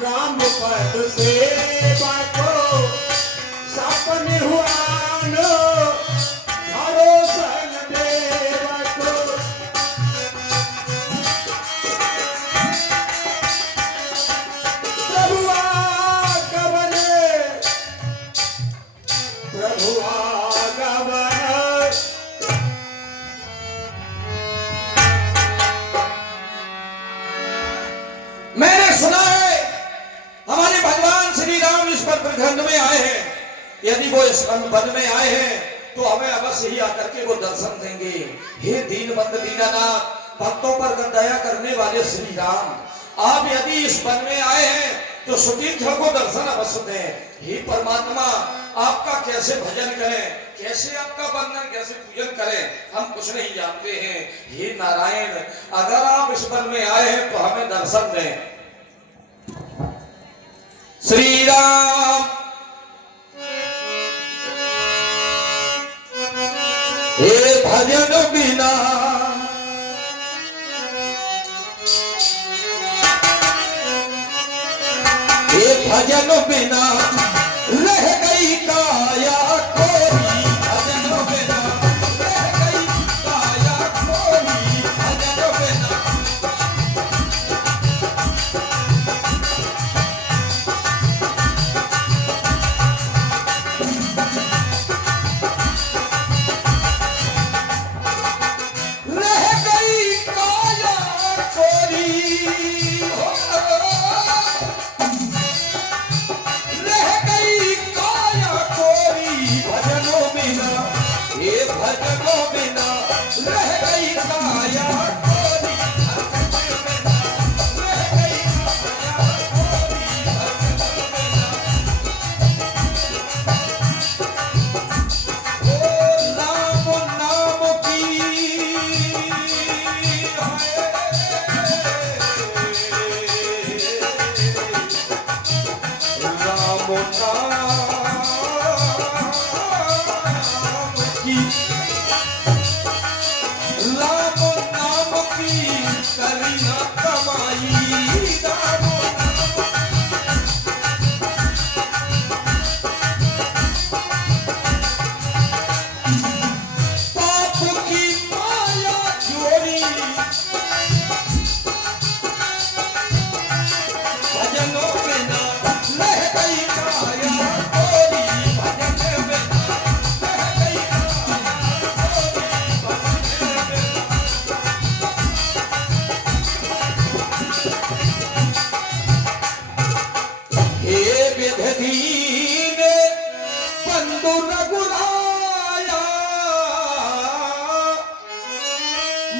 राम पद से बाको सपने हुआ नो भरोसन देवा को प्रभु आगमन प्रभु आगमन। मैंने सुना है हमारे भगवान श्री राम इस पर प्रखंड में आए हैं। यदि वो इस वन में आए हैं तो हमें अवश्य ही आकर के वो दर्शन देंगे। हे दीनबंध दीनानाथ, भक्तों पर दया करने वाले श्री राम, आप यदि इस वन में आए हैं तो सुतीर्थों को दर्शन अवश्य दें। हे परमात्मा, आपका कैसे भजन करें, कैसे आपका वंदन, कैसे पूजन करें, हम कुछ नहीं जानते हैं। हे नारायण, अगर आप इस वन में आए हैं तो हमें दर्शन दें। श्री राम हे भजन बिना हे भजन बिना रह गई काया कोरी, भजन बिना रह गई काया कोरी, भजन बिना।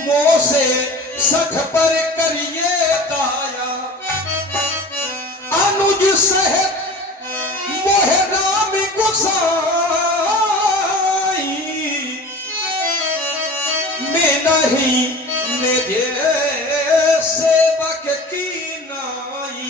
मोसे सठ पर करिए दाया, अनुज सहित मोह राम गुसाई, मैं नहीं मेरे सेवक की नाई।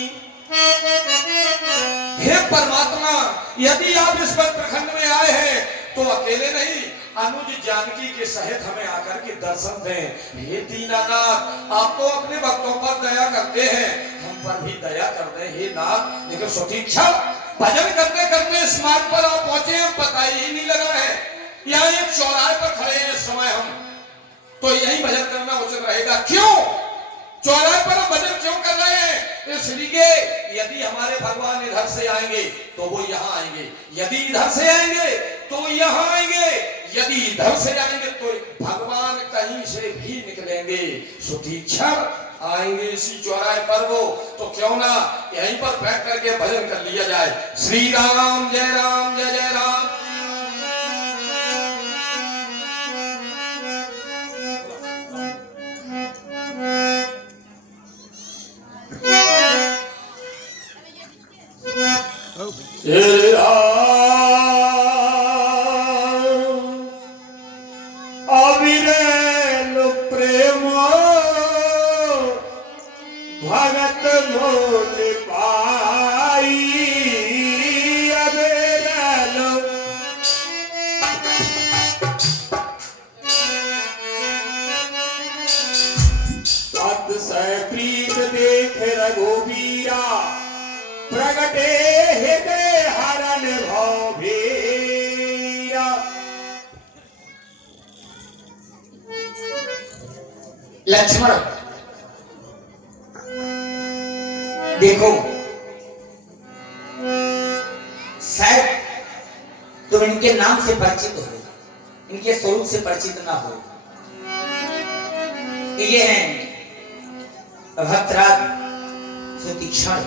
हे परमात्मा, यदि आप इस पर प्रखंड में आए हैं तो अकेले नहीं, अनुज जानकी के सहित हमें आकर के दर्शन दें। हे दीनानाथ, आप तो अपने भक्तों पर दया करते हैं, हम पर भी दया कर दें हे नाथ। लेकिन सुतीक्षा भजन करते करते इस मार्ग पर आप पहुंचे, हम पता ही नहीं लगा है। यहाँ एक चौराहे पर खड़े हैं इस समय हम, तो यही भजन करना उचित रहेगा। क्यों चौराहे पर हम भजन क्यों कर रहे हैं? इसलिए यदि हमारे भगवान इधर से आएंगे तो वो यहाँ आएंगे, यदि इधर से आएंगे तो यहाँ आएंगे, यदि इधर से आएंगे तो भगवान कहीं से भी निकलेंगे। सुतीक्षण आएंगे इसी चौराहे पर वो, तो क्यों ना यहीं पर बैठ करके भजन कर लिया जाए। श्री राम जय जय राम। अविरल प्रेम भगत मोल पाई, अविरल पद रघुबीरा प्रगटे हृदय हरण भव भीरा। लक्ष्मण देखो, शायद तुम इनके नाम से परिचित हो, इनके स्वरूप से परिचित ना हो। ये हैं भक्तराज सुतीक्षण।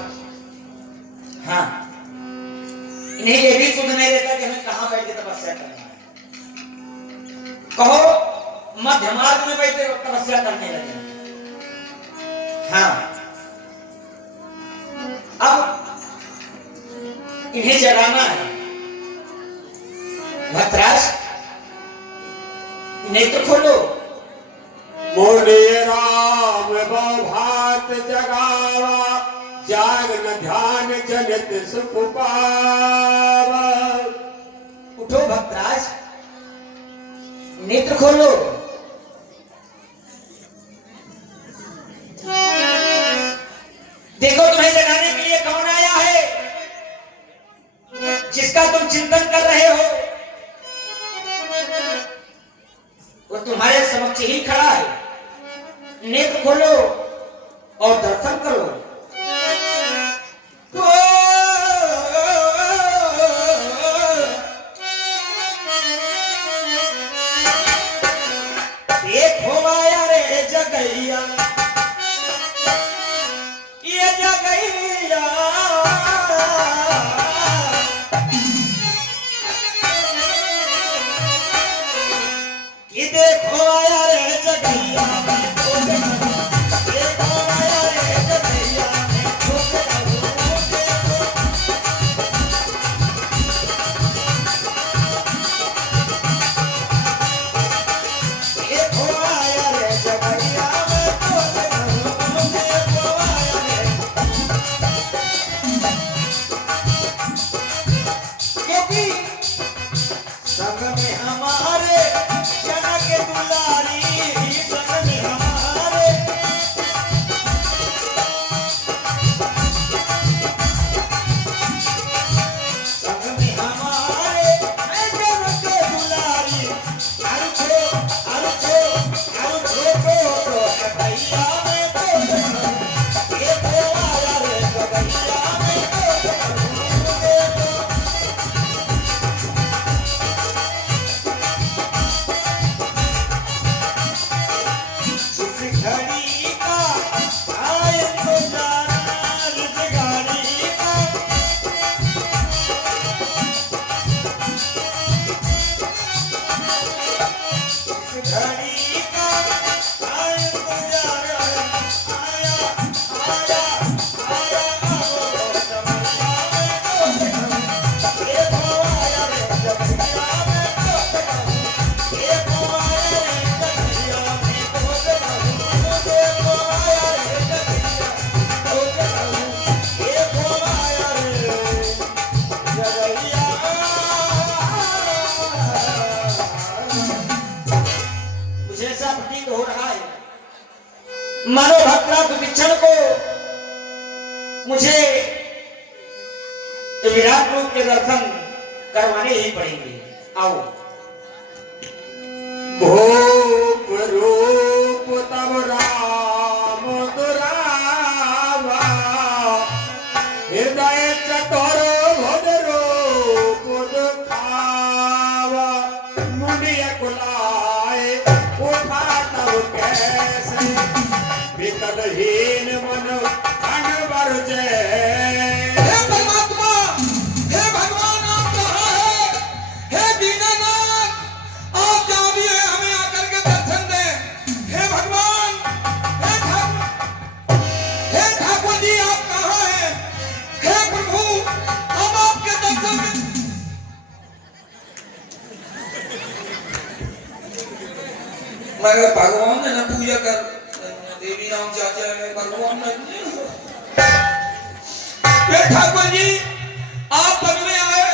हाँ, इन्हें ये भी सुध नहीं देता कि हमें कहां बैठ के तपस्या करना है। कहो मध्य मार्ग में बैठे तपस्या करने लगे। हाँ, अब इन्हें जगाना है। भक्तराज नेत्र खोलो। मोरे राम भात जगावा जागन ध्यान जगत सुख पावा। उठो भक्तराज, नेत्र खोलो। देखो तुम्हें जगाने के लिए कौन आया है, जिसका तुम चिंतन कर रहे हो वो तुम्हारे समक्ष ही खड़ा है। नेत्र खोलो और दर्शन करो। देखो आया रे जगैया, ये जगैया कि देखो आया रे जगैया। मानो भक्तराज विचक्षण को मुझे विराट रूप के दर्शन करवाने ही पड़ेंगे। आओ। भूप रूप तब राम दुरावा, हृदय चतुर भुज रूप दुखावा। मुंडिया कुलाए उठा तब कैसे, विकटहीन मन अनवर जय। हे परमात्मा, हे भगवान, आप कहाँ हैं? हे दीनानाथ, आप जहाँ भी हैं हमें आकर के दर्शन दें। हे भगवान, हे ठाकुर जी, आप कहाँ हैं? हे प्रभु, हम आपके दर्शन में। मगर भगवान ने ना पूजा कर, देवी राम चाचा में भगवान नहीं। ठाकुर जी, आप पद में आए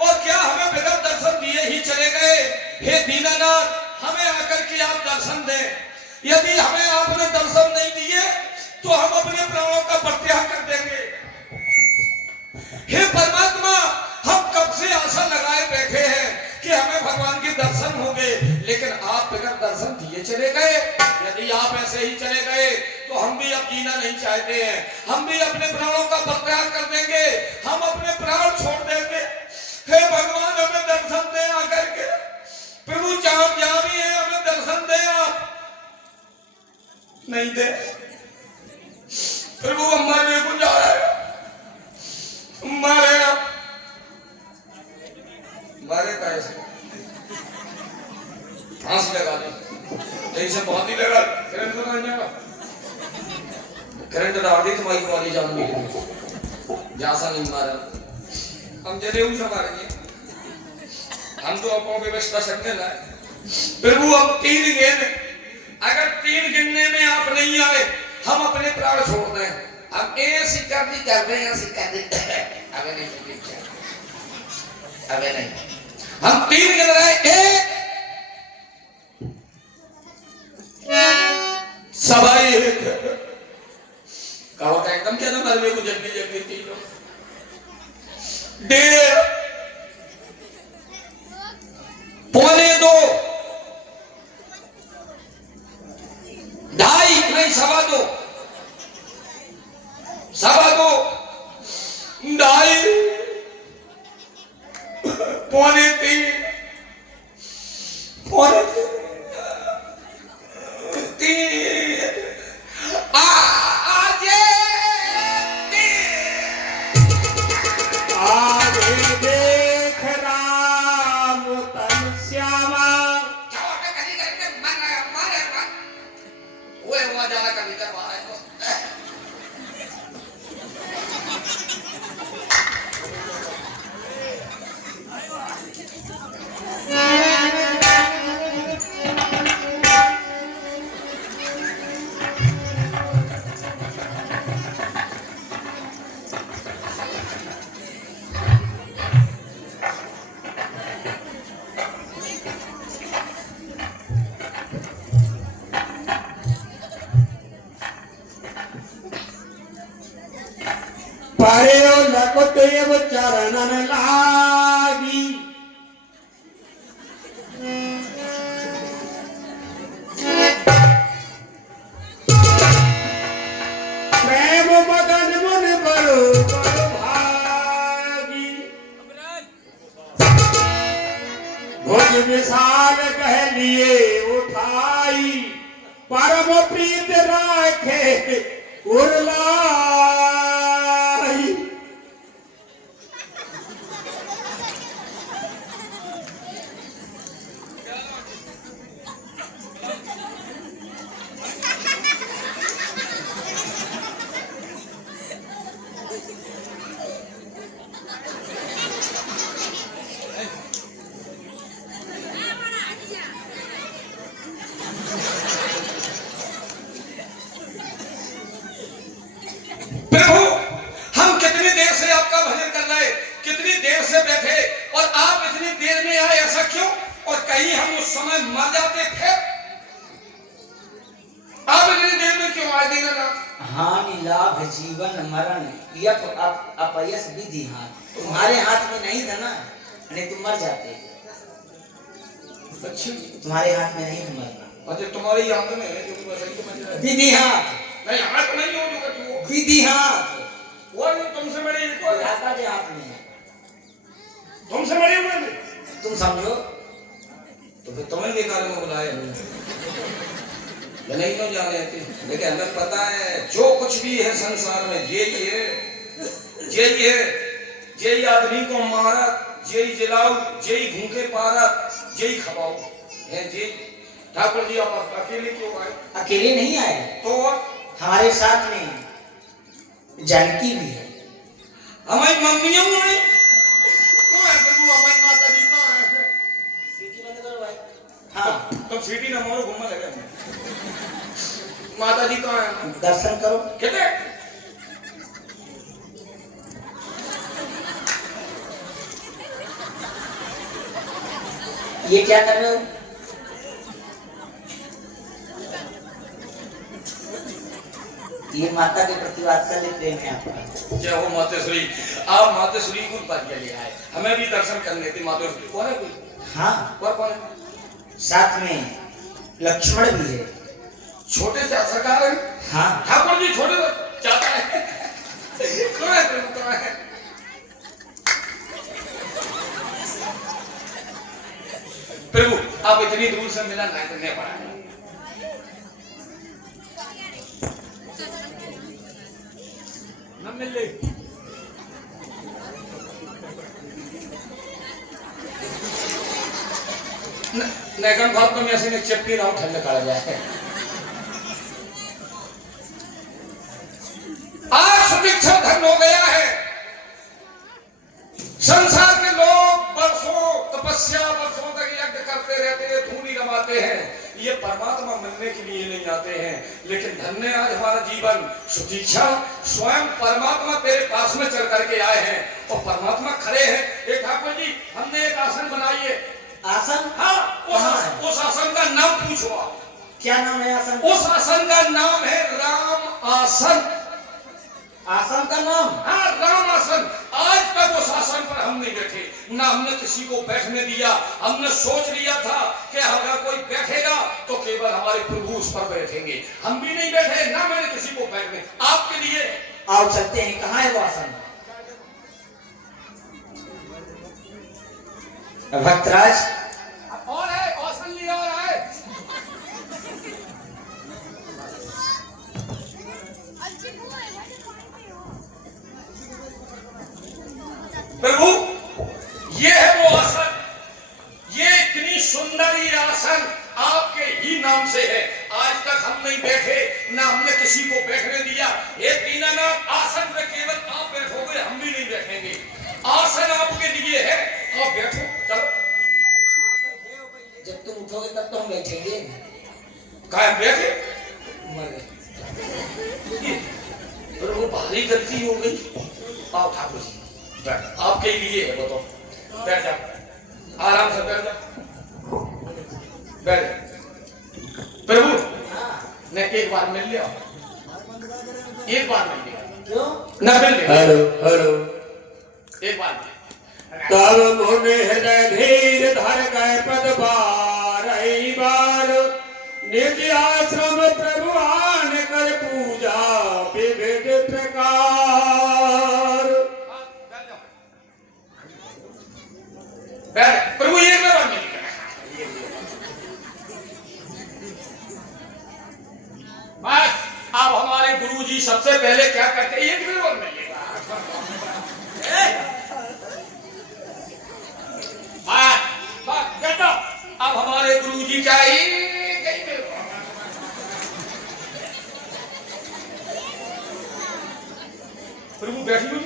और क्या हमें बिना दर्शन दिए ही चले गए? हे दीनानाथ, हमें आकर के आप दर्शन दें। यदि हमें आपने दर्शन नहीं दिए तो हम अपने प्राणों का प्रत्याग चले गए। यदि आप ऐसे ही चले गए तो हम भी अब जीना नहीं चाहते हैं, हम भी अपने प्राणों का परित्याग कर देंगे, हम अपने प्राण छोड़ देंगे। हे भगवान हमें दर्शन दे आकर के, प्रभु चाप जा भी है हमें दर्शन दे आप। नहीं दे प्रभु, हम मरने को जा रहे हैं, मारे आप मारे कैसे फांस लगा दी, ऐसे बहुत ही लगा करंट तो नहीं लगा, करंट डाल दी तुम्हारी वाली जान मिली जैसा नहीं मारा। हम जरे उसे मारेंगे, हम तो अपनों व्यवस्था सकते ना प्रभु। अब 3 गेंद, अगर 3 गिनने में आप नहीं आए हम अपने प्राण छोड़ दें। हम ऐसी कर रहे हैं, ऐसी कर रहे अबे नहीं, अबे नहीं, हम 3 गिन रहे हैं, 1 सवाई कहा था एकदम क्या ना मरने को जल्दी जल्दी 3 लोग, 1.5 पौने 2 2.5 नहीं 2.25 2.5 पौने 3 पौने 3 आगे देख राम तन श्यामा। पायो लकुदेव चरणन लागी, प्रेम मगन मन बड़ो बड़ भागी। भुज विशाल कह लिए उठाई, परम प्रीत राखे उरलाई। प्रभु हम कितनी देर से आपका भजन कर रहे, कितनी देर से बैठे और आप इतनी देर में आए, ऐसा क्यों? और कहीं हम उस समय मर जाते थे, आप इतनी देर में क्यों आए? दीनानाथ हानि लाभ जीवन मरण यप अपयस विधि हाथ तुम्हारे हाथ में नहीं था ना, नहीं तुम मर जाते। अच्छा तुम्हारे हाथ में नहीं मरना। अच्छा तुम्हारी याद में है, तुम सही तो मैं विधि हाथ नहीं, हाथ नहीं हो जो करती हो विधि हाथ वो तुमसे बड़े को दाता के हाथ में है। तुमसे बड़े हुए थे, तुम समझो तो फिर तुम्हें निकाल में बुलाए नहीं तो जाने थे। लेकिन हमें पता है जो कुछ भी है संसार में यही है, यही है, यही आदमी को मारत, यही जलाऊ, यही भूखे पारत, यही खवाऊ है जी। ठाकुर जी आप अकेले क्यों आए? अकेले नहीं आए, तो हमारे साथ में जानकी भी है। हमारी मम्मियों में कौन है? प्रभु हमारी माता जी कहाँ है? सीटी बंद करो भाई। हाँ तुम सीटी ना मारो, घूमने लगे। माता जी कहाँ है? दर्शन करो। कहते ये क्या कर रहे हो? ये माता के प्रति वात्सल्य प्रेम है आपका। जय हो मातेश्वरी। आप मातेश्वरी को बात के लिए आए, हमें भी दर्शन करने थे। मातेश्वरी कौन है? कोई हाँ कौन है? साथ में लक्ष्मण भी है। छोटे से सरकार है। हाँ ठाकुर जी छोटे से जाता है। तो है। प्रभु आप इतनी दूर से मिला नहीं करने पड़ा। न मिल ले नैगन भाव में ऐसे चप्पी राव ठंड काढ़ा जाए। आज सुभिक्षा धन हो गया है। संसार के लोग वर्षों तपस्या वर्षों तक यज्ञ करते रहते हैं, धूनी रमाते हैं, ये परमात्मा मिलने के लिए नहीं आते हैं। लेकिन धन्य आज हमारा जीवन सुभिक्षा, स्वयं परमात्मा तेरे पास में चल करके आए हैं और परमात्मा खड़े हैं। एक ठाकुर जी हमने एक आसन बनाइए। आसन? हाँ, उस आसन का नाम पूछो आप। क्या नाम है आसन? उस आसन का नाम है राम आसन। आसन का नाम? हाँ, राम आसन। आज तक उस आसन पर हम नहीं बैठे, ना हमने किसी को बैठने दिया। हमने सोच लिया था कि अगर कोई बैठेगा तो केवल हमारे प्रभु उस पर बैठेंगे। हम भी नहीं बैठे, ना मैंने किसी को बैठने। आपके लिए आओ चलते हैं। कहाँ है वो आसन? भक्तराज और है, आसन लिया और है। प्रभु ये है वो आसन। ये इतनी सुंदर ही आसन आपके ही नाम से है। आज तक हम नहीं बैठे, ना हमने किसी को बैठने दिया। ये दीनानाथ आसन में केवल आप बैठोगे, हम भी नहीं बैठेंगे। आसन आपके लिए है, आप बैठो। चलो जब तुम उठोगे तब तो हम बैठेंगे। कायम बैठे। मर गए। पर वो भारी गलती हो गई। आओ ठाकुर जी बैठ, आपके लिए है। बताओ, बैठ जाओ, आराम से बैठ जाओ, बैठ जाओ। प्रभु ने एक बार मिल लिया, एक बार मिल लिया। क्यों? न मिल लिया, हेलो हेलो एक बार मिल। तब मुनि हृदय धीर धर गए पद बार निज आश्रम प्रभु आन कर पूजा विविध प्रकार। बैठ प्रभु, एक बार मिल लिया। बस अब हमारे गुरुजी सबसे पहले क्या करते हैं, एक बार मिल लिया। अब हमारे गुरुजी क्या प्रभु बैठिए,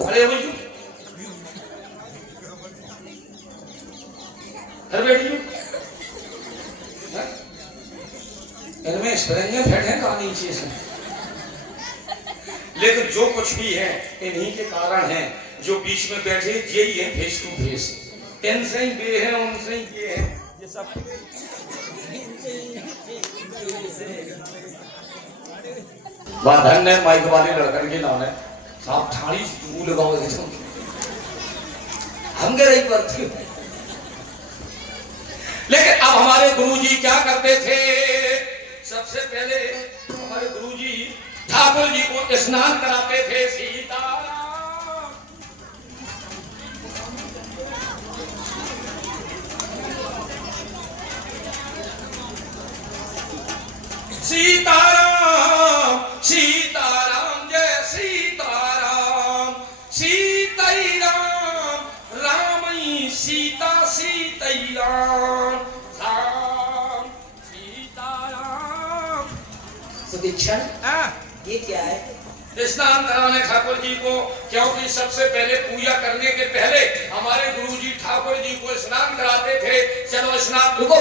अरे बैठिए, अरे बैठिए। इनमें स्प्रेंजर फेट है कहानी चीज है। लेकिन जो कुछ भी है इन्हीं के कारण है। जो बीच में बैठे यही है फेस टू फेस। इनसे ही बे है, उनसे ही ये है, ये सब बात धन्य माइक वाले लड़कन के नाम है साहब। ठाड़ी मुंह लगाओ, हम गए रही पर थे। लेकिन अब हमारे गुरुजी क्या करते थे, सबसे पहले हमारे गुरुजी ठाकुर जी को स्नान कराते थे। सीताराम सीताराम सीताराम जय सीताराम, सीताई राम रामई सीता सीताई राम राम सीताराम। सुदीक्षण ये क्या है? स्नान कराने ठाकुर जी को, क्योंकि सबसे पहले पूजा करने के पहले हमारे गुरुजी ठाकुर जी को स्नान कराते थे। चलो स्नान, रुको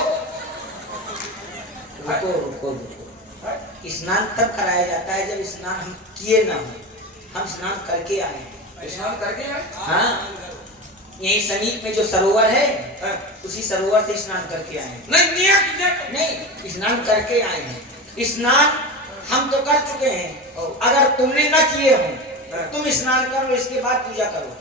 रुको रुको रुको। स्नान तब कराया जाता है जब स्नान हम किए ना हो, हम स्नान करके आए। स्नान करके आए? हाँ, यही समीप में जो सरोवर है उसी सरोवर से स्नान करके आए। नहीं, स्नान करके आए हैं। स्नान हम तो कर चुके हैं। अगर तुमने ना किए हो तुम स्नान करो, इसके बाद पूजा करो।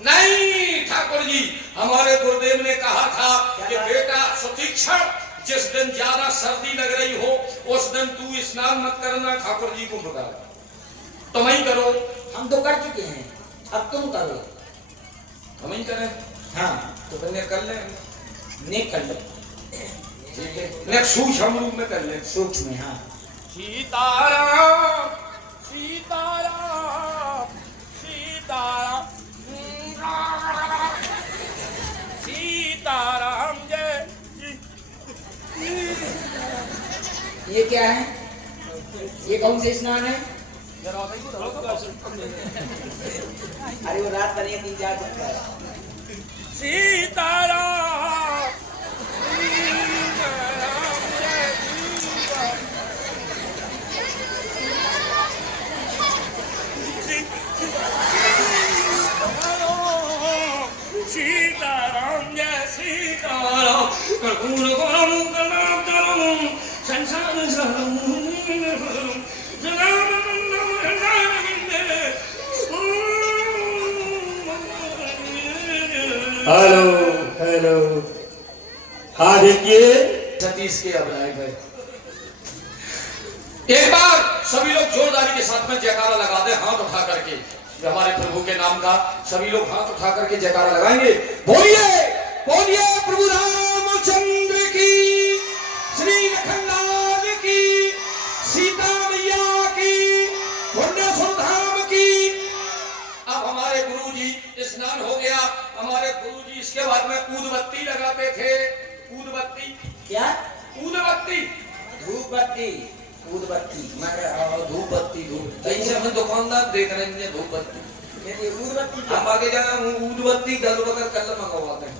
नहीं ठाकुर जी, हमारे गुरुदेव ने कहा था कि बेटा सुतीक्षण, जिस दिन ज्यादा सर्दी लग रही हो उस दिन तू स्नान मत करना, ठाकुर जी को बता, तुम ही करो। हम तो कर चुके हैं, अब तुम करो। हम ही करें? हाँ तो पहले कर ले, नहीं कर लो, ठीक है, नेक्स्ट सूक्ष्म रूप में कर ले, सूक्ष्म में। हाँ सीताराम सीताराम सीताराम सीताराम जय। ये क्या है? ये कौन से स्नान है? अरे वो रात बनी 3-4 दिन का है। सीताराम सीताराम जय सीताराम कर्पूर गौरम कलाम संसार सरम जनाम हेलो हेलो। हाँ देखिए सतीश के अपनाए गए। एक बार सभी लोग जोरदारी के साथ में जयकारा लगा दे, हाथ उठा करके हमारे प्रभु के नाम का सभी लोग हाथ उठा करके जयकारा लगाएंगे। बोलिए बोलिए प्रभु रामचंद्र की, श्री लखनलाल की, सीता मैया की, पुण्यसुर धाम की। अब हमारे गुरु जी स्नान हो गया, हमारे गुरु जी इसके बाद में ऊदबत्ती लगाते थे। ऊदबत्ती क्या? ऊदबत्ती, धूप बत्ती, धूप बत्ती, धूप बत्ती, धूप ऐसे हमें दुकानदार देख रहे हैं धूप बत्ती। धूप बत्ती हम आगे जाना ऊदबत्ती गल बकर कल मंगवाते हैं।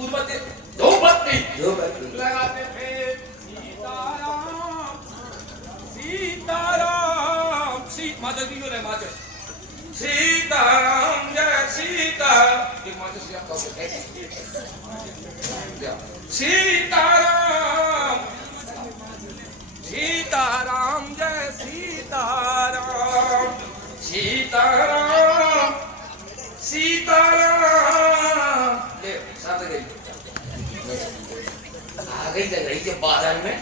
ऊदबत्ती धूप बत्ती धूप बत्ती लगाते थे। सीताराम सीताराम माता जी को माता सीताराम जय सीताराम, एक माता श्री आपका सीताराम सीताराम जय सीताराम सीताराम सीताराम। ले साथ गई, आ गई जग रही है बाजार में,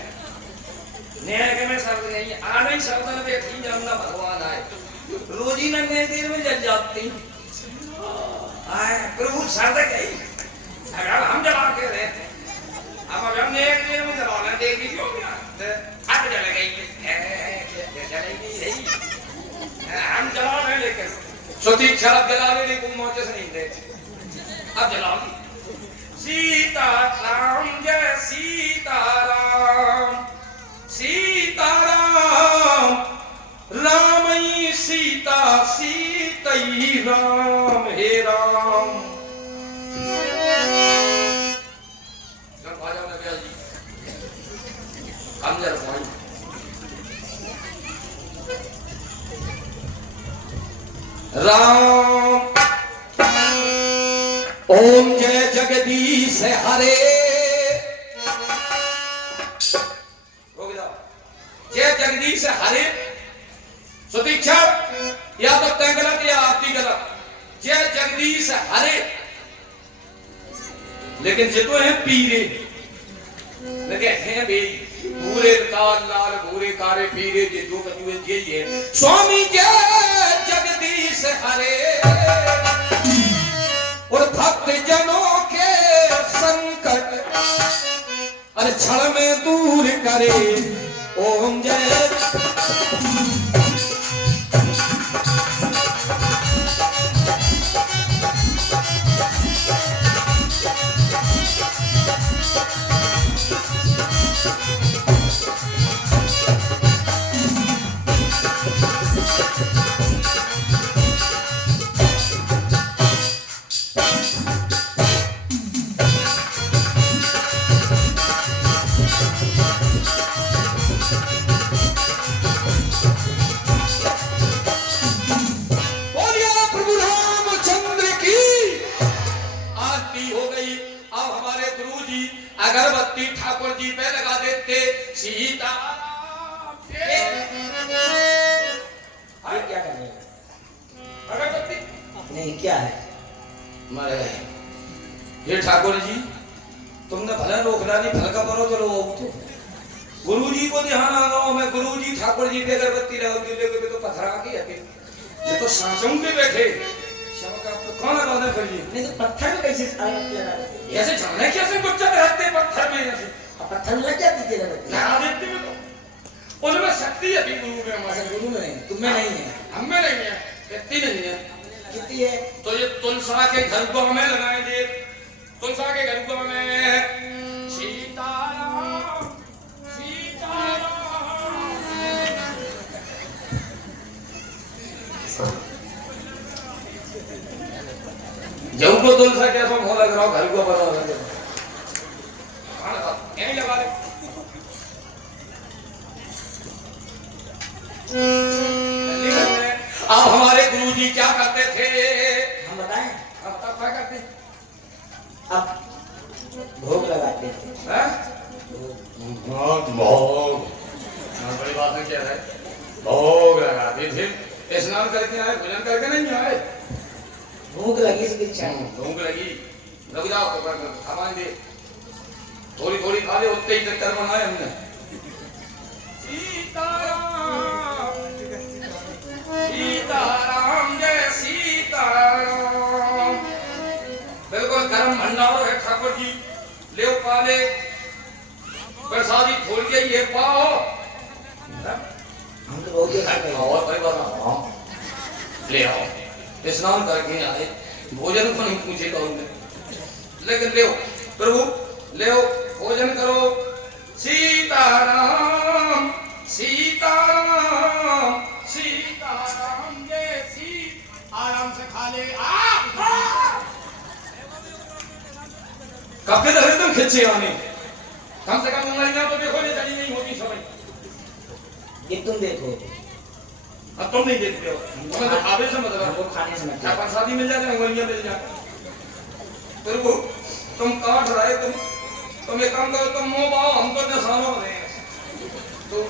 नेक में सर्द गई, आ नहीं सर्द में देखी जमुना भगवान आए, रोजी न नए देर में जल जाती आए प्रभु सर्द गई। अगर हम जला के रहे अब अगर नेक देर में जला देखी क्यों हाथ जल गई जलेगी रही, हम जला रहे लेकिन सुती शराब जला रहे लेकिन मौके से नहीं थे, अब जला सीताराम जय सीताराम सीताराम रामई सीता सीतई राम हे राम। राम ओम जय जगदीश हरे, जय जगदीश हरे। सुतीक्षा या तो तय गलत या आपकी गलत, जय जगदीश हरे। लेकिन जितो है पीरे लगे हैं बे पूरे काल लाल भूरे कारे पीरे जो कभी यही है। स्वामी जय जगदीश हरे और भक्त जनों के संकट अरे क्षण में दूर करे। ओम जय अगरबत्ती ठाकुर जी पे लगा देते। सीता क्या कर रहे हैं? अगरबत्ती नहीं क्या है? मरे ये ठाकुर जी तुमने भले रोकना नहीं भलका करो चलो तो गुरु जी को ध्यान आ गया मैं गुरु जी ठाकुर जी पे अगरबत्ती लगाओ दिले पे तो पथरा के आते ये तो सांसों पे बैठे शव का आपको कौन लगाना फिर जी नहीं तो पत्थर में कैसे लगा देते? कैसे जाने कैसे बच्चा रहते पत्थर में ऐसे पत्थर में लग जाती थी अगरबत्ती। लगा देते में तो उनमें शक्ति है गुरु में हमारे अच्छा गुरु में तुम्हें नहीं है? हमें नहीं है शक्ति नहीं है कितनी है? तो ये तुलसा के घर को हमें लगाएंगे तुलसा के घर को हमें सीताराम सीताराम जब को तुलसा कैसा मोह लग रहा हो घर को बना रहे यहीं लगा दे अब हमारे गुरु जी क्या करते थे हम बताएं? अब तक क्या करते अब भोग लगाते थे। हैं भोग बड़ी बात है क्या है भोग लगाते थे स्नान करके आए भोजन करके नहीं आए भूख लगी से इच्छा है। भूख लगी लग जाओ तो सामान दे थोड़ी थोड़ी खा ले उतने ही चक्कर बनाए हमने सीताराम सीताराम जय सीताराम बिल्कुल गर्म भंडारो है ठाकुर जी ले पाले प्रसादी खोल के ये पाओ हम तो बहुत और भाई बात ले आओ स्नान करके आए भोजन को नहीं पूछेगा उन्हें लेकिन ले प्रभु ले भोजन करो सीताराम सीताराम सीताराम जय सी आराम से खा ले कब तक तुम खिंचे आने कम से कम उंगलियां तो देखो ये चली नहीं होती समय ये तुम देखो अब तुम नहीं देखते हो तुम्हें तो खावे से मतलब हमको खाने से मतलब क्या प्रसादी मिल जाते हैं उंगलियां मिल जाती प्रभु तुम काट रहे तुम एक काम करो तुम मुंह बाओ हमको निशानों नहीं तुम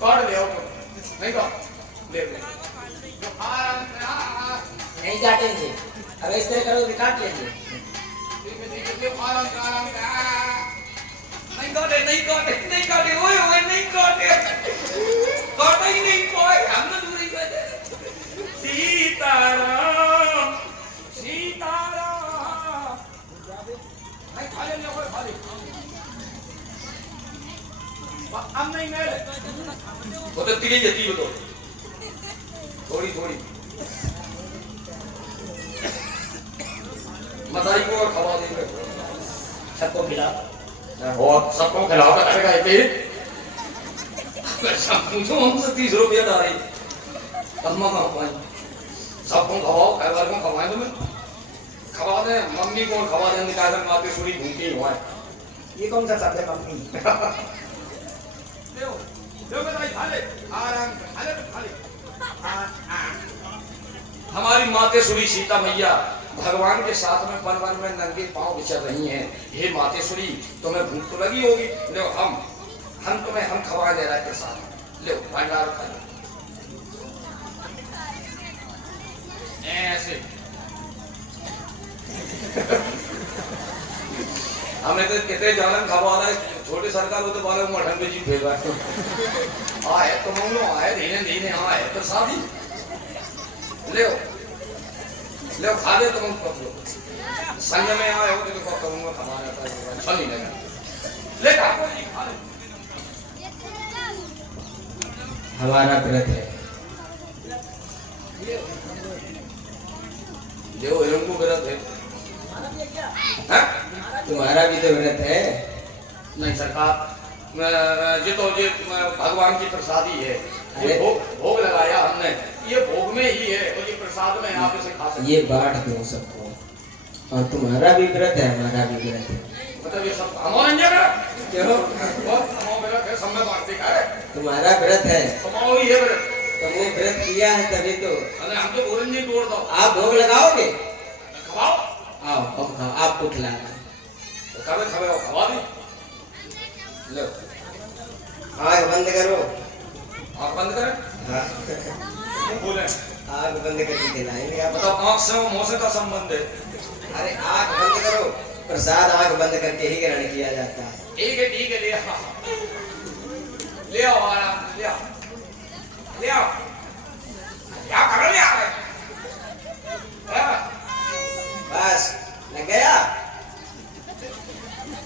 काट ले आओ नहीं काट ले नहीं काटेंगे अब इस तरह करोगे काट लेंगे नहीं काटे ओए ओए नहीं काटे काटा ही नहीं कोई हमने दूरी कर सीताराम सीताराम नहीं खा ले कोई खा ले हम नहीं मेरे वो तो तिगे जती हो तो थोड़ी थोड़ी मदाई को और खवा देंगे सबको खिला और सबको खिलाओ का करेगा ये सब पूछो हमसे 30 रुपया डाले अम्मा का पाई सबको खवाओ खाए को खवाए तुम्हें खवा दे मम्मी को खवा दे निकाल कर माते सुरी भूखी हुआ है ये कौन सा शब्द है मम्मी? देओ देओ बताई खा ले आराम से खा ले तो खा ले हमारी माते सुरी सीता मैया भगवान के साथ में वन वन में नंगे पांव विचर रही हैं हे मातेश्वरी तुम्हें भूख तो लगी होगी ले हम तुम्हें हम खवा दे रहे प्रसाद ले भंडार खा ऐसे हमें तो कितने जानन खवा रहा है छोटे सरकार होते वाले मठन पे जी भेजा आए तो मंगलो आए धीरे धीरे आए प्रसाद ही ले ले खा ले तुम संग में आए हो तो कहूंगा खवाना था अच्छा नहीं लगा ले ठाकुर जी खा ले हमारा व्रत है देव इनको व्रत है हैं तुम्हारा भी तो व्रत है। नहीं सरकार ये तो ये भगवान की प्रसादी है ये भोग लगाया हमने ये भोग में ही है तो ये प्रसाद में आप इसे खा सकते ये बांट दो सबको और तुम्हारा भी व्रत है हमारा भी व्रत है मतलब ये सब हमारे अंजन क्यों? हमारा व्रत है सब में बांटते का है तुम्हारा व्रत है हमारा ही है व्रत तो वो व्रत किया है तभी तो अरे हम तो भोजन नहीं तोड़ दो आप भोग लगाओगे? खवाओ आओ हम खाओ आपको खिलाना तो कब खवाओ खवा दी लो आँख बंद करो आँख बंद करें हाँ। बोले आग बंद करके खिलाएंगे आप। मतलब आंख से और मुंह से का संबंध है? अरे आग बंद करो, प्रसाद आग बंद करके ही ग्रहण किया जाता है। ठीक है ले आओ, ले आओ आराम से, ले आओ ले आओ, क्या कर ले आ रहे? बस लग गया,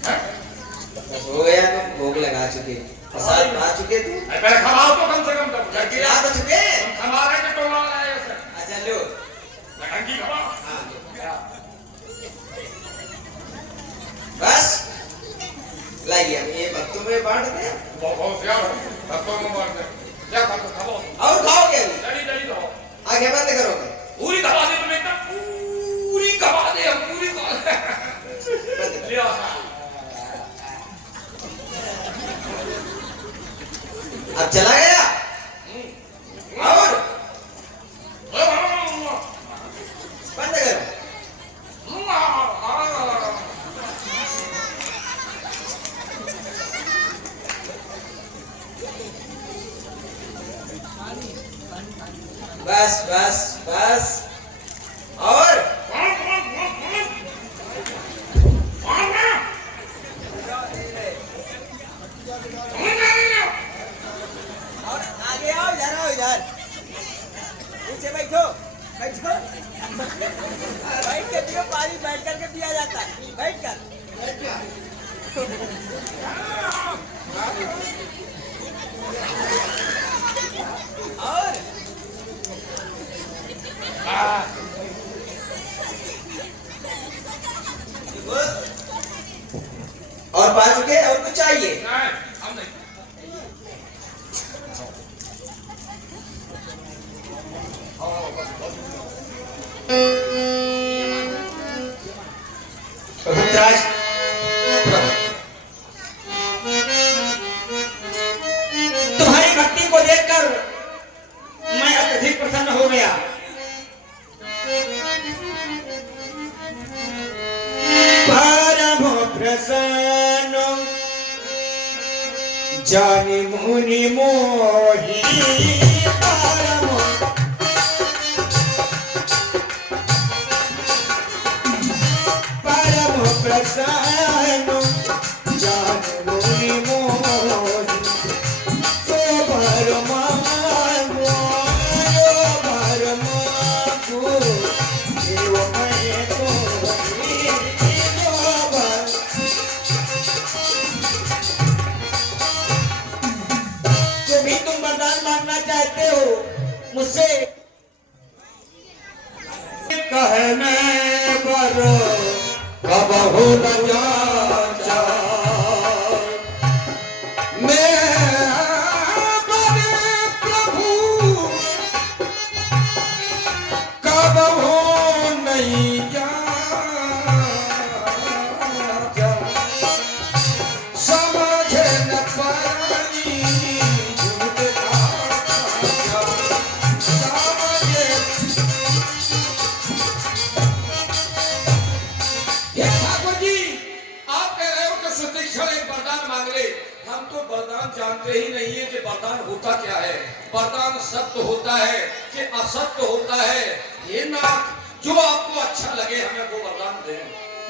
बस हो गया, तुम भोग लगा चुके, प्रसाद खा चुके तुम। पहले खवाओ तो कम से कम तब खिला तो चुके। खवा रहे कि टोला रहे ऐसे? अच्छा लो। लड़की खवाओ। हाँ बस लाइए, हम ये भक्तों में बांट दे। बहुत यार भक्तों में बांट दे, क्या खवाओ और खाओगे? जल्दी खाओ, आगे बंद करोगे? पूरी खवा दे तुम्हें, एकदम पूरी खवा दे, हम पूरी खवा दे। ले आओ, अब चला गया और बंद करो। बस बस बस और आगे आओ, इधर आओ, इधर नीचे बैठो, बैठो। बैठ के पियो पानी, बैठ करके पिया जाता है, बैठ कर। और पा चुके, और कुछ चाहिए? नहीं, हम नहीं। धृतराज, तुम्हारी भक्ति को देखकर मैं अत्यधिक प्रसन्न हो गया। परम प्रसन्न जानि मुनि मोहि, परम प्रसन्न जानि मुनि मोहि, तो परमात्मा परमात्मा देव मैं तो जो भी तुम वरदान मांगना चाहते हो मुझसे कहने पर कबहु न जाचा, मैं बड़े प्रभु कबहु नहीं जाचा, समझ न पाई झूठ का समझे। ये ठाकुर जी, आप कह रहे हो कि सुतीक्षण एक वरदान मांग ले। हम तो वरदान जानते ही नहीं है कि वरदान होता क्या है, वरदान सत्य होता है कि असत्य होता है। ये नाथ, जो आपको अच्छा लगे हमें वो वरदान दें।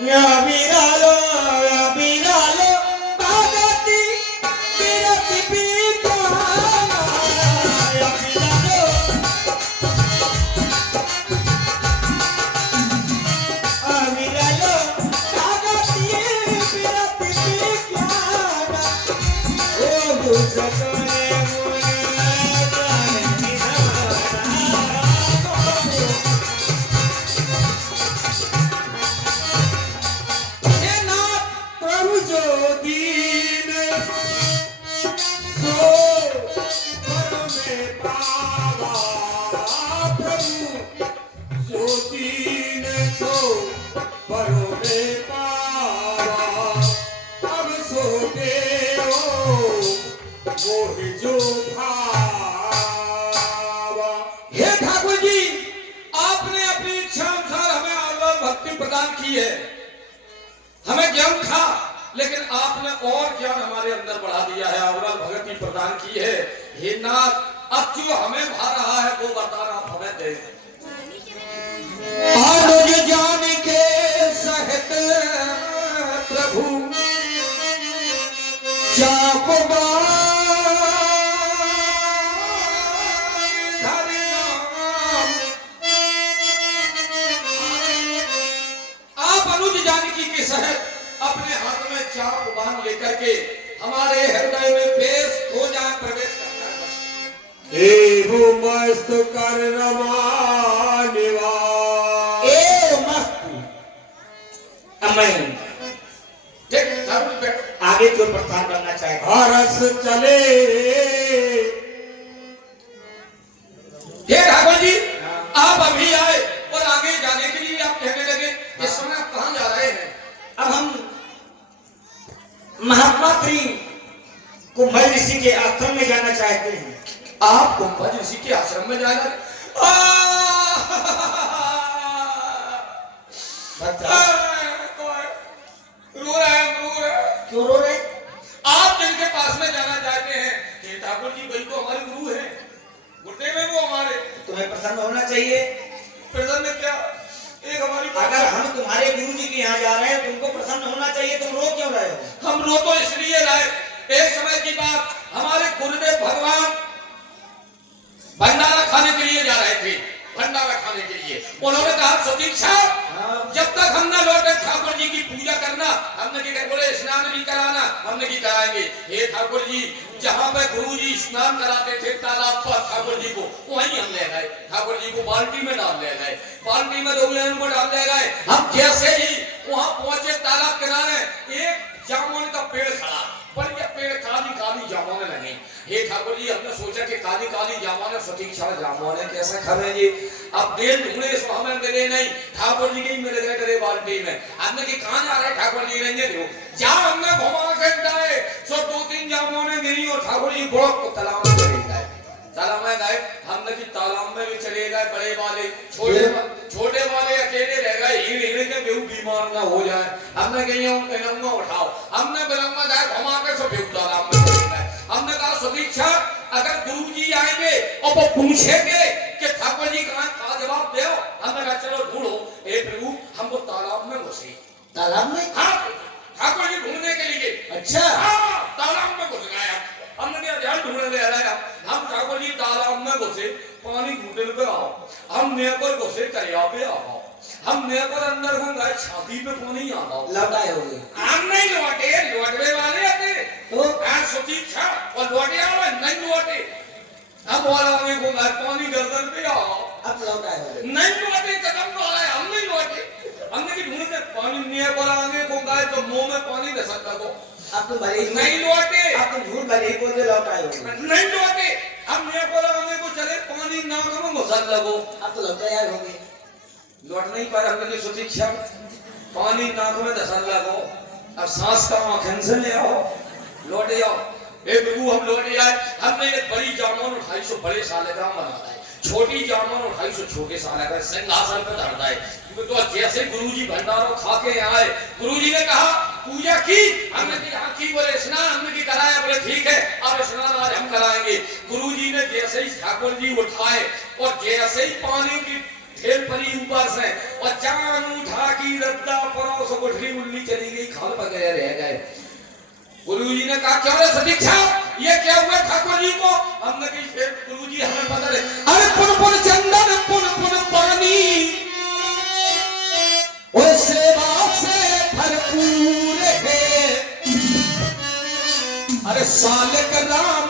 या बिरालो भगति बिरति पीताना, या बिरालो प्रभु जो दीन सो करो में पावा, प्रभु जो दीन सो करो में पावा, अब सो देओ मोहि जो भावा। हे ठाकुर जी, आपने अपनी इच्छा अनुसार हमें आवर भक्ति प्रदान की है, हमें ज्ञान था, लेकिन आपने और ज्ञान हमारे अंदर बढ़ा दिया है, अवरल भक्ति प्रदान की है। हे नाथ, अब जो हमें भा रहा है वो वरदान आप हमें दे। अनुज जान के सहित प्रभु चाप आप अनुज जानकी के सहित अपने हाथ में चाप बांध लेकर के हमारे हृदय में पेश हो जाए, प्रवेश करना है बस। एवो मस्त कर रमा निवास। ए मस्त अमैन ठीक ठाकुर बैठ। आगे जो प्रधान बनना चाहे हरस चले। हे ठाकुर जी, आप अभी आए और आगे जाने के लिए आप कहने लगे इस समय आप कहाँ जा रहे हैं? अब हम महात्मा श्री कुंभल ऋषि के आश्रम में जाना चाहते हैं। आप कुंभज ऋषि के आश्रम में जाना? रो रहे हैं, रो रहे हैं। क्यों रो रहे? आप जिनके पास में जाना चाहते हैं, हे ठाकुर जी, वही तो हमारे गुरु हैं, गुर्दे में वो हमारे। तुम्हें प्रसन्न होना चाहिए। प्रसन्न क्या? एक हमारी अगर हम तुम्हारे गुरु जी के यहाँ जा रहे हैं, तुमको प्रसन्न होना चाहिए। तुम रो क्यों रहे हो? हम रो तो इसलिए रहे, एक समय की बात, हमारे गुरुदेव भगवान भंडारा खाने के लिए जा रहे थे, भंडारा खाने के लिए। उन्होंने कहा सतीक्षा, जब तक हम न लौटे ठाकुर जी की पूजा करना। हमने की बोले स्नान भी कराना, हमने की कराएंगे। हे ठाकुर जी, जहाँ पे गुरु जी स्नान कराते थे तालाब पर ठाकुर जी को, वहीं हम ले गए। ठाकुर जी को बाल्टी में डाल ले गए, बाल्टी में दोगलन को डाल ले गए। हम जैसे ही वहाँ पहुंचे तालाब किनारे, एक जामुन का पेड़ खड़ा, पर यह पेड़ काली काली जामुन लगे। हे ठाकुर जी, हमने सोचा कि काली काली जामुन सतीक्षा जामुन कैसे खावे जी। अब देर ढूंढे इस हमें मिले नहीं, ठाकुर जी के मिल गए तेरे बाल्टी में। हमने की कहाँ जा रहे ठाकुर जी? रहेंगे देखो जहाँ हमने घुमा के जाए सो 2-3 जामुन गिरी और ठाकुर जी बोक को तालाब में चले गए। तालाब में गए, हमने की तालाब में भी चले गए। बड़े वाले छोटे वाले अकेले रह गए, हिड़ के बेहू बीमार ना हो जाए। हमने कहीं उठाओ, हमने बिलंगा जाए घुमा के सब बेहू तालाब में चले गए। हमने कहा सतीक्षा, अगर गुरु जी आएंगे और वो पूछेंगे कि ठाकुर जी कहाँ, का जवाब दो। हमने कहा चलो ढूंढो। हे प्रभु, हमको तालाब में घुसे। तालाब में? हाँ, ठाकुर जी ढूंढने के लिए। अच्छा। हाँ, तालाब में घुस गए। हमने क्या ध्यान ढूंढने ले रहा, हम ठाकुर जी तालाब में घुसे, पानी घूटने पे आओ। हम नेपर घुसे दरिया पे आओ, हम नेपर अंदर घूम गए, छाती पे पानी आओ। लौटाए हो गए? हम नहीं लौटे, लौटने वाले आते तो सतीक्षा और लौटे आवे नहीं लौटे। हम वाला में घूम गए, पानी गर्दन पे आओ। अब लौटाए हो गए? नहीं लौटे, कदम लौटाए, हम नहीं लौटे। हमने की ढूंढने पानी नेपर आगे घूम गए तो मुंह में पानी दसक लगो। अब तुम भले ही नहीं लौटे, अब तुम झूठ भले ही बोलते लौटाए हो गए? नहीं लौटे। हम नेपर आगे को चले, पानी नाक में घुसक लगो। अब तो लौटाए हो गए। लौट नहीं पाए। हमने की सतीक्षा, पानी नाक में दसक लगो, अब सांस का आंखें से ले आओ, लौटे आओ। ए प्रभु, हम लौटे आए। हमने एक बड़ी जामुन 250 बड़े सालेग्राम बनाता है, छोटी जामुन 250 छोटे सालेग्राम सिंहासन पे धरता है। तो जैसे गुरुजी भंडारों खा के आए, गुरुजी ने कहा पूजा की। हमने की बोले स्नान, हमने की कराया। बोले ठीक है, अब स्नान आज हम कराएंगे। गुरुजी ने जैसे ही ठाकुर जी उठाए और जैसे ही पानी की ढेर पड़ी ऊपर से और जान उठा की रद्दा परोस उठली उल्ली चली गई, खाल वगैरह रह गए। गुरुजी ने कहा क्या सतीक्षा, ये क्या हुआ ठाकुर जी को? हमने की गुरुजी हमें पता है। अरे पुन पुन चंदन पुन पुन पानी और सेवा से भरपूर है। अरे सालक राम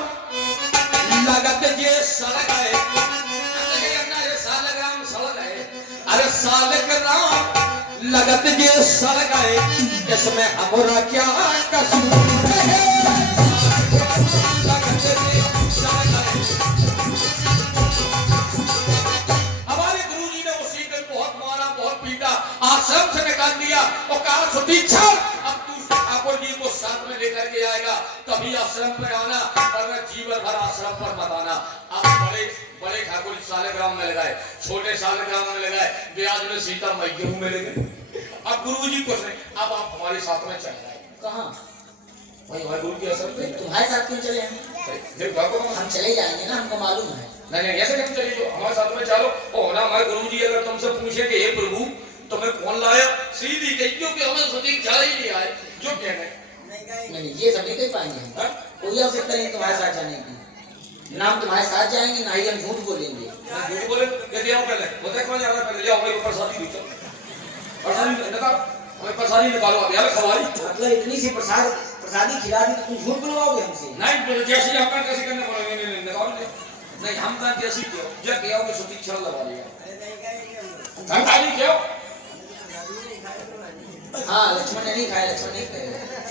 लगत जे सड़ गए, सालग्राम सड़ गए। अरे सालक राम लगत जे सड़ गए, इसमें हमारा क्या कसूर है? लगत जे सड़ गए। हमारे गुरुजी ने उसी दिन बहुत मारा, बहुत पीटा, आश्रम से निकाल दिया और कहा सतीक्षा, अब तू ठाकुर जी को साथ में लेकर के आएगा तभी आश्रम पे आना, वरना जीवन भर आश्रम पर मत आना। अब बड़े ठाकुर सालेग्राम में लगाए, छोटे सालेग्राम में लगाए, ब्याज में सीता मैयू में लगे। अब गुरुजी कुछ नहीं, अब आप हमारे साथ में चल जाए। कहाँ? भाई हमारे गुरु की असर नहीं तुम्हारे साथ क्यों चले हम? फिर बाबू को हम चले जाएंगे ना, हमको मालूम है। नहीं ऐसे हम चले जो हमारे साथ में चलो ओ ना हमारे गुरु जी अगर तुमसे पूछे कि हे प्रभु तुम्हें कौन लाया, सीधी कही क्योंकि हमें सतीक्षा ही नहीं आए जो कहने नहीं ये सब नहीं कर पाएंगे हम। हाँ? कोई आवश्यकता नहीं तुम्हारे साथ जाने की, ना हम तुम्हारे साथ जाएंगे ना ही हम झूठ बोलेंगे। झूठ बोले कहते आओ पहले बोलते कौन जा रहा है पहले ले आओ भाई प्रसादी दो चलो प्रसादी निकाल हमें प्रसादी निकालो अब यार खवाई मतलब इतनी सी प्रसादी खिला दी तो तुम झूठ बुलवाओगे हमसे? नहीं तो जैसे हम कर कैसे करने पड़ेंगे नहीं निकाल नहीं हम का जैसे क्यों जब क्या हो सतीक्षा लगा लिया हम खाली क्यों हाँ लक्ष्मण ने नहीं खाया, लक्ष्मण नहीं खाया।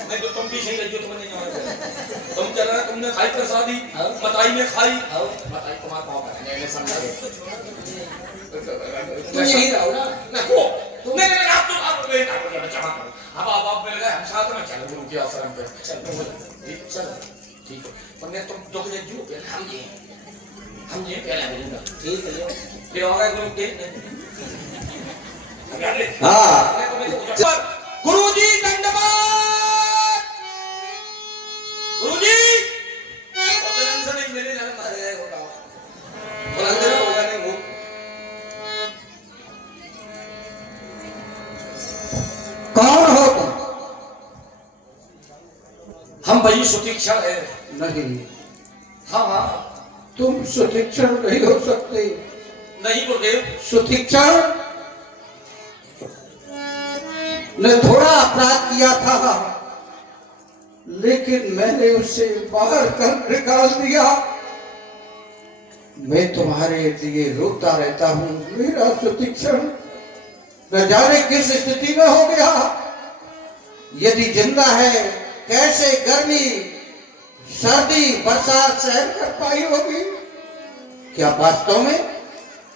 नहीं तो तुम भी सही रही तुम नहीं जाओगे तुम चल रहा तुमने खाई प्रसादी बताई में खाई बताई तुम्हारा पाँव का नहीं समझा तुम यही रहो ना। नहीं नहीं आप तो आप बेटा को जब जमा करो अब आप मिल गए हम साथ में चलो गुरु के आश्रम पे चलो ठीक है पर मैं तुम दुख ले जो पहले हम ये पहले बोलूंगा ठीक है ले होगा गुरु के हाँ गुरुजी दंडवत गुरुजी से नहीं मेरे जाने मारे गए होगा बुलंद होगा नहीं वो कौन हो तुम? हम भाई सुतीक्षा है नहीं, हाँ हाँ तुम सुशिक्षण नहीं हो सकते। नहीं गुरुदेव सुशिक्षण ने थोड़ा अपराध किया था लेकिन मैंने उसे बाहर कर निकाल दिया। मैं तुम्हारे लिए रोता रहता हूँ। मेरा सुशिक्षण न जाने किस स्थिति में हो गया। यदि जिंदा है कैसे गर्मी सर्दी बरसात सहन कर पाई होगी? क्या वास्तव में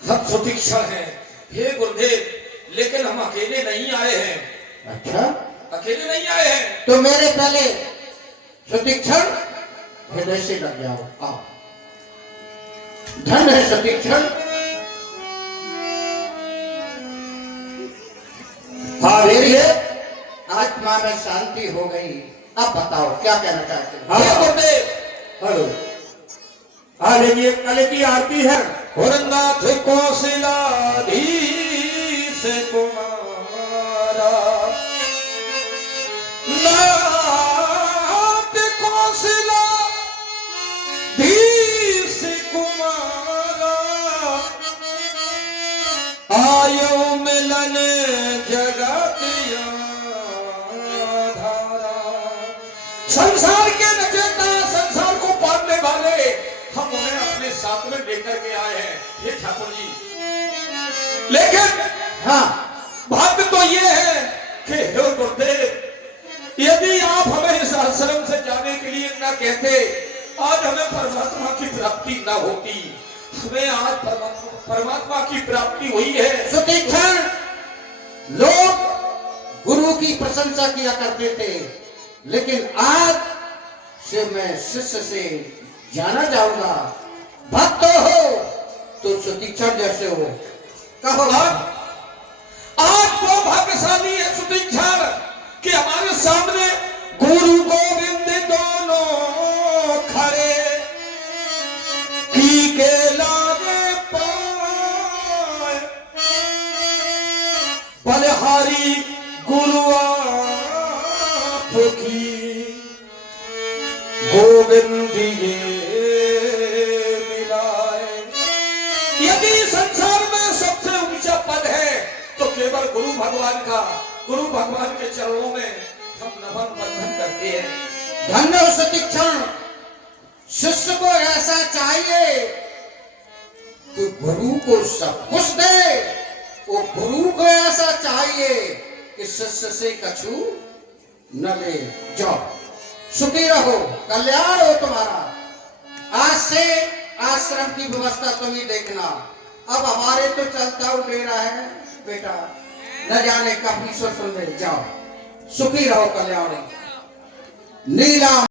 हम सुतीक्षा हैं हे गुरुदेव लेकिन हम अकेले नहीं आए हैं। अच्छा अकेले नहीं आए हैं तो मेरे पहले सुशिक्षण हृदय से लग जाओ। आओ धन है सुशिक्षण। हाँ मेरी आत्मा में शांति हो गई। अब बताओ क्या कहना चाहते हो? हे गुरुदेव हेलो हाँ लीजिए कल की आरती है नाथ कौशलाधीश कुमारा नाथ कौशलाधीश कुमारा आयो मिलन जगत धारा। संसार के रचयिता संसार को पालने वाले हम उन्हें अपने साथ में लेकर के आए हैं ये ठाकुर जी। लेकिन हाँ भाग्य तो ये है कि हे गुरुदेव यदि आप हमें इस आश्रम से जाने के लिए न कहते आज हमें परमात्मा की प्राप्ति न होती। हमें आज परमात्मा की प्राप्ति हुई है। सुशिक्षण लोग गुरु की प्रशंसा किया करते थे लेकिन आज से मैं शिष्य से जाना जाऊंगा। भक्त हो तो सुशिक्षण जैसे हो। कहो आज वो भाग्यशाली है सुशिक्षण कि हमारे सामने गुरु गोविंद दोनों खड़े की के लागे पाए बलिहारी गुरु आपकी गोविंद यदि संसार में सबसे ऊंचा पद है तो केवल गुरु भगवान का। गुरु भगवान के चरणों में हम नमन बंधन करते हैं। धन्य सुशिक्षण। शिष्य को ऐसा चाहिए कि गुरु को सब कुछ दे। वो गुरु को ऐसा चाहिए कि शिष्य से कछु न ले। जाओ सुखी रहो कल्याण हो तुम्हारा। आज से आश्रम की व्यवस्था तुम ही देखना। अब हमारे तो चलता हुआ डेरा है बेटा न जाने कब ईश्वर सुन ले। जाओ सुखी रहो कल्याण। नीला